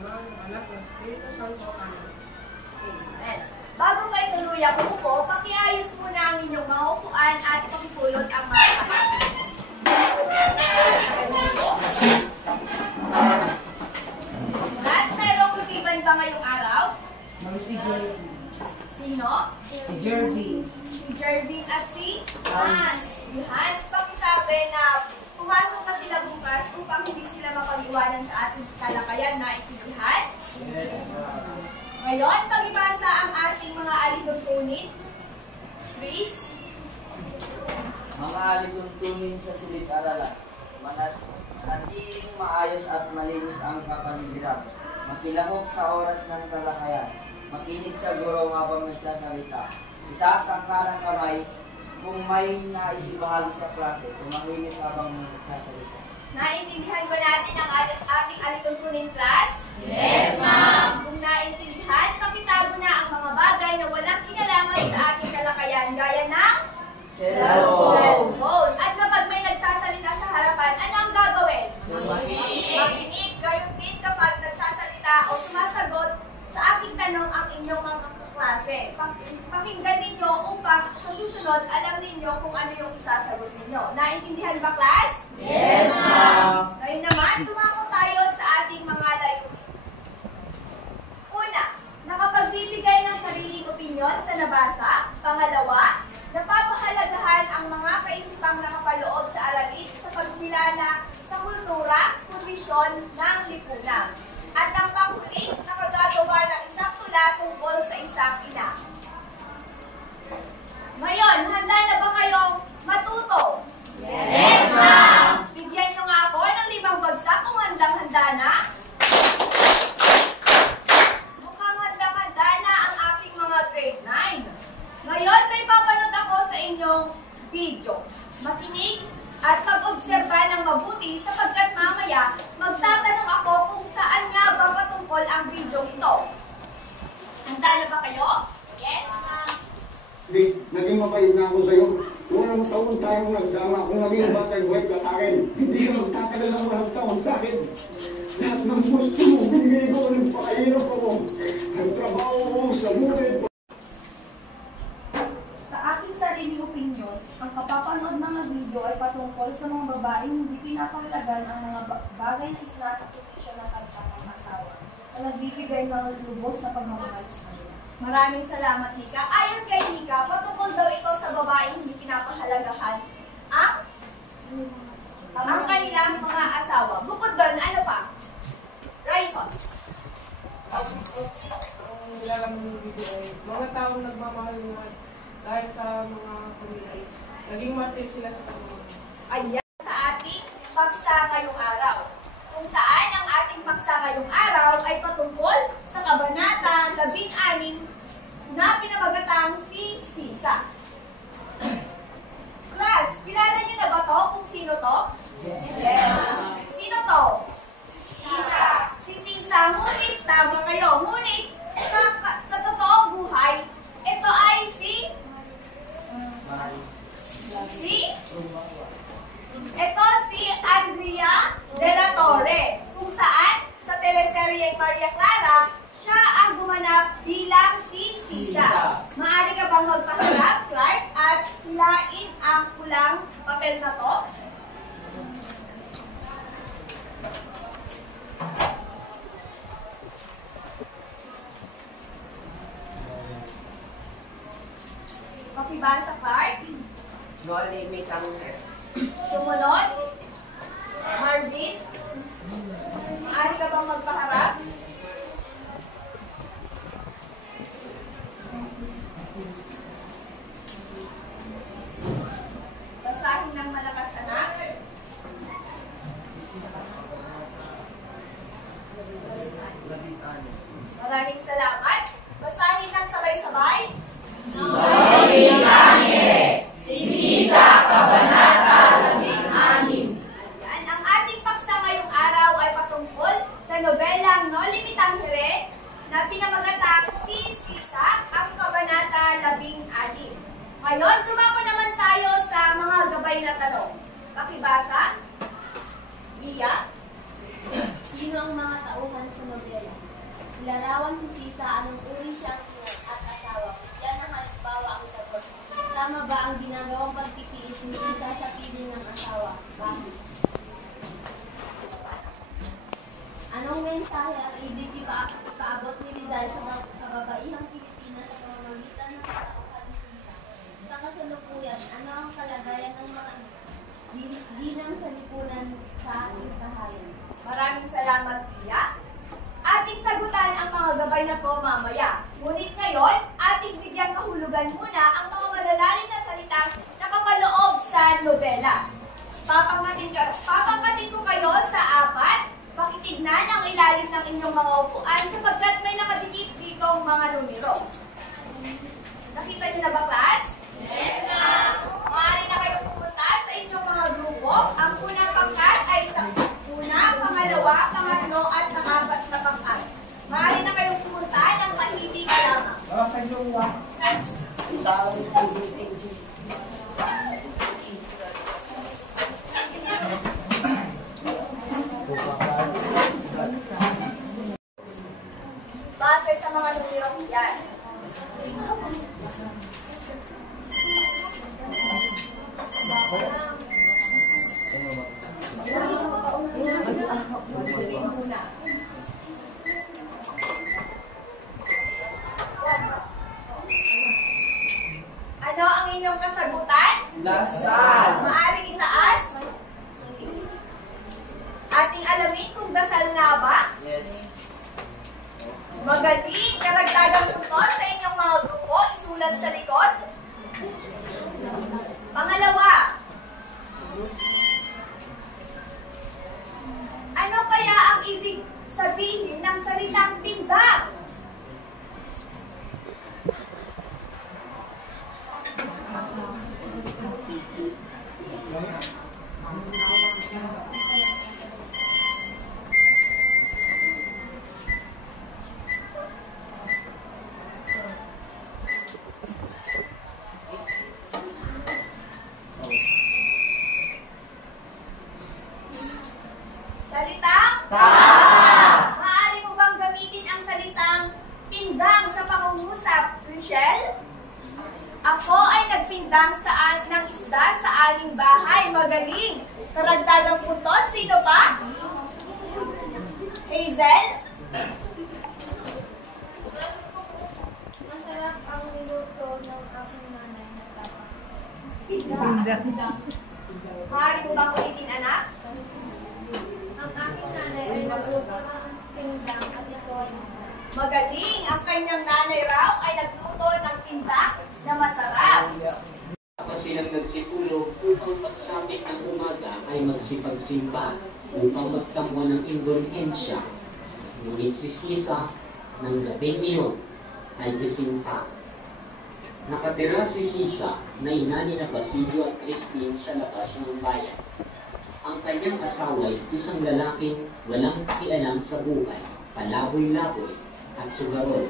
Ama, ng Anak, ng Espiritu Santo. Amen. Amen. Bago kayo tuluyan po, pakiayos muna ang inyong mga upuan at pagpulot ang mga kalat. Last, mayroong lumiban ba ngayong araw? Si Jervin. Sino? Si Jervin. Si Jervin at si Hans. Si Hans, pakisabi na pumasok na sila bukas upang hindi sila makaliwanan sa ating talakayan na itindihan. Yes. Ngayon, pag-ibasa ang ating mga alituntunin. Chris? Mga alituntunin sa silid-aralan. Manatiling maayos at malinis ang kapaligiran. Makilahok sa oras ng talakayan. Makinig sa guro habang nagsasalita. Itaas ang kanang kamay kung may naisibahagi sa klase. Tumahimik habang nagsasalita. Naintindihan ba natin ang ating alituntunin, class? Yes, ma'am! Kung naintindihan, pakitago na ang mga bagay na walang kinalaman sa ating talakayan, gaya ng cellphone. At kapag may nagsasalita sa harapan, ano ang gagawin? Makinig. Gayon din kapag nagsasalita o sumasagot sa aking tanong ang inyong mga kaklase. Pakinggan ninyo upang sa susunod alam ninyo kung ano yung isasagot ninyo. Naintindihan ba, class? Yes, ma'am! Ngayon naman, tumako tayo sa ating mga layunin. Una, nakapagbibigay ng sariling opinyon sa nabasa. Pangalawa, napapahalagahan ang mga kaisipang nakapaloob sa aralin sa pagkilala sa kultura, kondisyon ng lipunan. At ang panghuli, nakagagawa ng isang tula tungkol sa isang ina. Ngayon, handa na ba kayong matuto? Yes, ma'am! Bigyan nyo nga ako ng 5 bagsak kung handang-handa na. Mukhang handang-handa na ang aking mga grade 9. Ngayon, may papanood ako sa inyong video. Makinig at mag-obserba ng mabuti sapagkat mamaya magtatanong ako kung saan nga ba patungkol ang video ito. Handa na ba kayo? Yes, ma'am! Naging mabait na ako sa'yo. Walang taon tayong nagsama. Kung naging batay buhay ka sa akin, hindi ka magtatagal ng walang taon sa akin. Lahat ng gusto mo, binigay ko, nagpakahirap ako. Nagtrabaho ko sa buhay. Sa aking sariling opinyon, ang kapapanood ng video ay patungkol sa mga babaeng hindi pinapahalagan ang mga bagay na isinasa posisyon ng kanilang asawa na nagbibigay ng lubos na pagmamahal sa kanila. Maraming salamat, Nika. Ayon kay Nika, patungkol daw ito sa babaeng hindi pinapahalagahan ang kanilang mga asawa. Bukod doon, ano pa? Raison. Ang nilalaman ng video ay mga taong nagmamahal nga dahil sa mga pamilya is naging martir sila sa pamilya. Ayan sa ating paksa ngayong araw. Kung saan ang ating paksa ngayong araw ay patungkol sa kabanata 16 na pinamagatang si Sisa. Class, kilala niyo na ba to kung sino to? Yes. Sino to? Sisa. Si Sisa. Ngunit, tama kayo, ngunit sa totoong buhay, ito ay si Andrea de la Torre, kung saan sa teleserye Maria Clara, siya ang gumanap bilang si Sisa. Maaari ka bang magpaharap, Clark, at hilain ang pulang papel na to? Pakibasa, Clark. No limit ang test. Sumunod, Marvin. Maaari ka bang magpaharap? Basahin ng malakas, anak. Maraming salamat. Basahin ng sabay-sabay. Sunorin langit. Si Sisa, Kabanata 16. Ayan. Ang ating paksa ngayong araw ay patungkol sa nobelang No Limitang Hire na pinamagatang si Sisa, ang Kabanata 16. Ngayon, tumapa naman tayo sa mga gabay na tanong. Pakibasa. Mia. Sino ang mga tauhan sa nobela. Ilarawan si Sisa anong uri siyang ina at asawa. Yan ang halimbawa ang sagot. Tama ba ang ginagawang pagtitiis ni Sisa sa piling ng asawa? Bakit? Anong mensahe ang ibig ipaabot ni Rizal sa kababaihang Pilipinas sa pamamagitan ng katauhan ni Sisa? Sa kasalukuyan, ano ang kalagayan ng mga ginang sa lipunan sa ating tahanan? Maraming salamat, Pia. Ating sagutan ang mga gabay na to mamaya. Ngunit ngayon, ating bigyang kahulugan muna ang mga malalalim na salitang nakapaloob sa nobela. Papangkatin ko kayo sa 4. Pakitignan ang ilalim ng inyong mga upuan sapagkat may nakadikit dito ang mga numero. Nakita niyo na ba, class? Yes, ma'am. Maaari na kayong pumunta sa inyong mga grupo. Ang unang pangkat ay sa una, pangalawa, pangatlo, at pang-4 na pangkat. Maaari na kayong pumunta ng tahimik lamang. Sa jowa. Base sa mga numerong yan. Ano ang inyong kasagutan? Dasal! Maaring itaas? Ating alamin kung dasal na ba? Yes. Magaling! Karagdagang puntos sa inyong mga grupo, isulat sa likod. Pangalawa, ano kaya ang ibig sabihin ng salitang pindang? Salitang? Maaari mo bang gamitin ang salitang pindang sa pangungusap, Rachel? Ako ay nagpindang ng isda sa aming bahay. Magaling! Karagdagang puntos, sino pa? Hazel? Masarap ang niluto ng aking nanay na tapa. Pindang. Maaari mo bang ulitin, anak? Ang aking nanay ay nagluto ng pinggang at ito ay isda. Magaling! Ang kanyang nanay raw ay nagluto ng pindang na masarap. Dapat silang nagsipulog upang pagsapit ng umaga ay magsipagsimba upang magtangwa ng indulhensya. Ngunit si Sisa ng gabi niyon ay gising pa. Nakatira si Sisa na ina ni na Basilio at Crispin sa labas ng bayan. Ang kanyang asawa ay isang lalaking walang kialam sa buhay, palaboy-laboy at sugarol.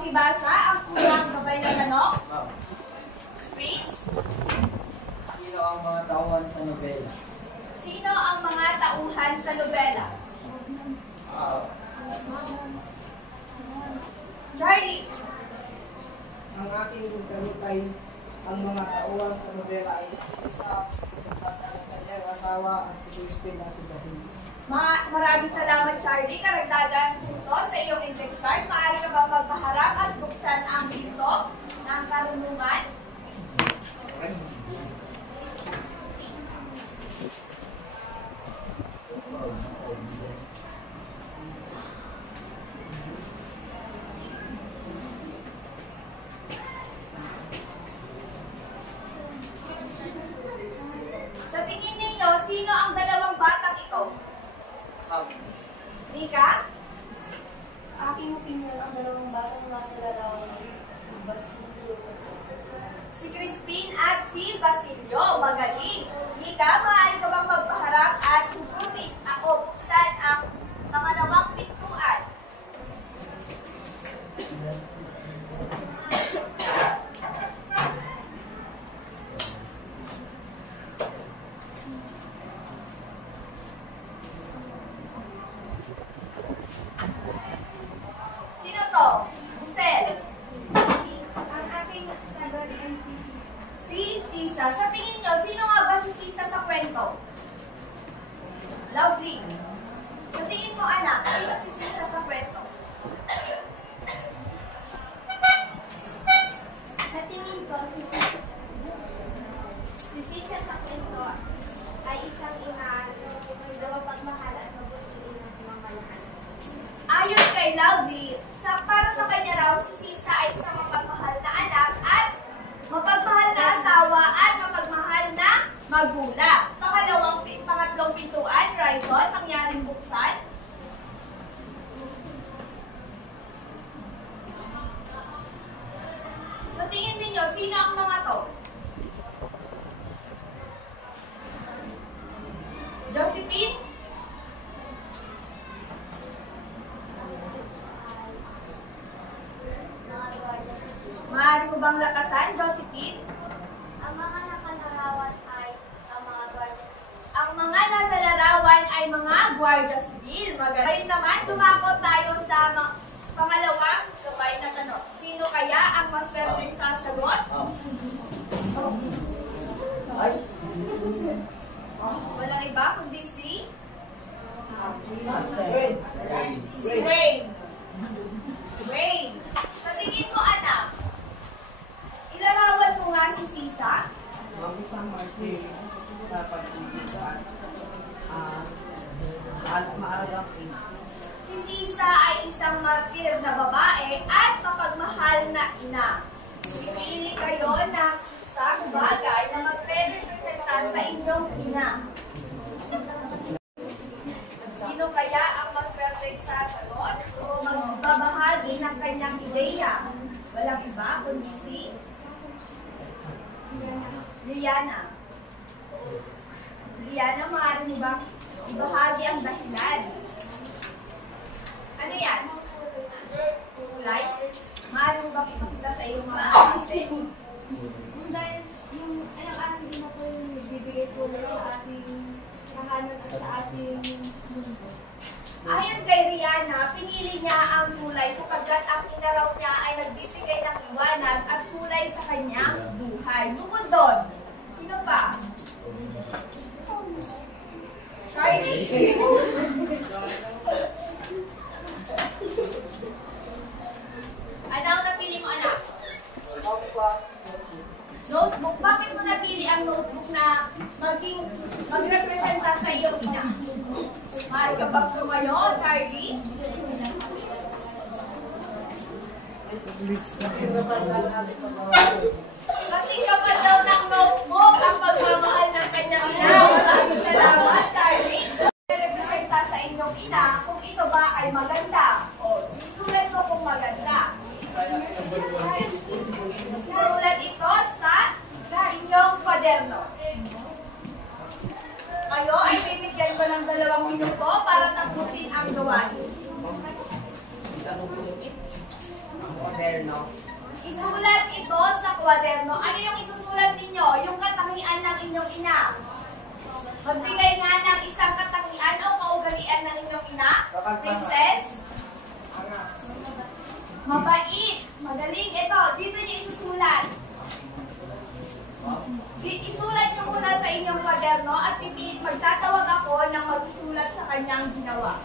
Ibasa ang unang gabay na tanong. Please. Sino ang mga tauhan sa nobela? Sino ang mga tauhan sa nobela? Charlie. Ang aking sagot ay ang mga tauhan sa nobela ay si Sisa, at ang kanyang asawa at si Crispin at si Basilio. Maraming salamat, Charlie. Karagdagan punto sa iyong index card. Maaari ka bang magpaharap at buksan ang pinto ng karunungan? Sa tingin ninyo, sino ang dalawang batang ito? Nika? Sa aking opinion, ang dalawang batang nasa larawan ay si Basilio at si Crispin. Si Crispin at si Basilio. Magaling. Nika, maaari ka bang magpaharap at subutin ako buksan ang pangalawang pintuan? Lovely, para sa kanya raw, si Sisa ay isang mapagmahal na anak at mapagmahal na asawa at mapagmahal na magulang. Pangatlong pintuan, Raison, mangyaring buksan. Sa tingin ninyo, sino ang mga to? Josephine? Maaari mo bang lakasan, Josephine? Ang mga nakalarawan ay ang mga guardia civil. Ang mga nasa larawan ay mga Guardia Civil. Ngayon naman, tumakot tayo sa pangalawang gabay na tanong. Sino kaya ang mas pwedeng sasagot? Ay! Walang iba kundi si Wayne. Wayne. Sa tingin mo, anak, ilarawan mo nga si Sisa? Ang isang martir sa pag-ibig at maagang ina. Si Sisa ay isang martir na babae at mapagmahal na ina. Pipili kayo ng isang bagay na magre-representa sa inyong ina. Sino kaya ang mas pwedeng sasagot o magbabahagi ng kanyang ideya? Walang iba kundi si Rihanna. Rihanna, maaari mo bang ibahagi ang dahilan? Ano yan? Kulay? Maaari mo bang ipakita sa iyong mga kapatid? Dahil yung ating ina po yung bibigay po sa ating kahanan at sa ating mundo. Ayon kay Rihanna, pinili niya ang kulay sapagkat ang ina raw niya ay nagbibigay ng liwanag at kulay sa kanyang buhay. Bukod doon, sino pa? Charlie? Ano ang napili mo, anak? Notebook. Bakit mo napili ang notebook na magrepresenta sa iyong ina? Maaari ka bang tumayo, Charlie? Kasi kapag daw ng notebook ang pagmamahal ng kanyang ina. Maraming salamat, Charlie. Representa sa inyong ina kung ito ba ay maganda. O, isulat mo kung maganda. Isulat ito sa inyong kwaderno. Kayo ay bibigyan ko ng 2 minuto para tapusin ang gawain. Isulat ito sa kwaderno. Ano yung isusulat ninyo? Yung katangian ng inyong ina. Magbigay nga ng isang katangian o kaugalian ng inyong ina. Princess? Mabait. Magaling. Ito, dito niyo isusulat. Isulat niyo muna sa inyong kwaderno at magtatawag ako ng magsusulat sa kanyang ginawa.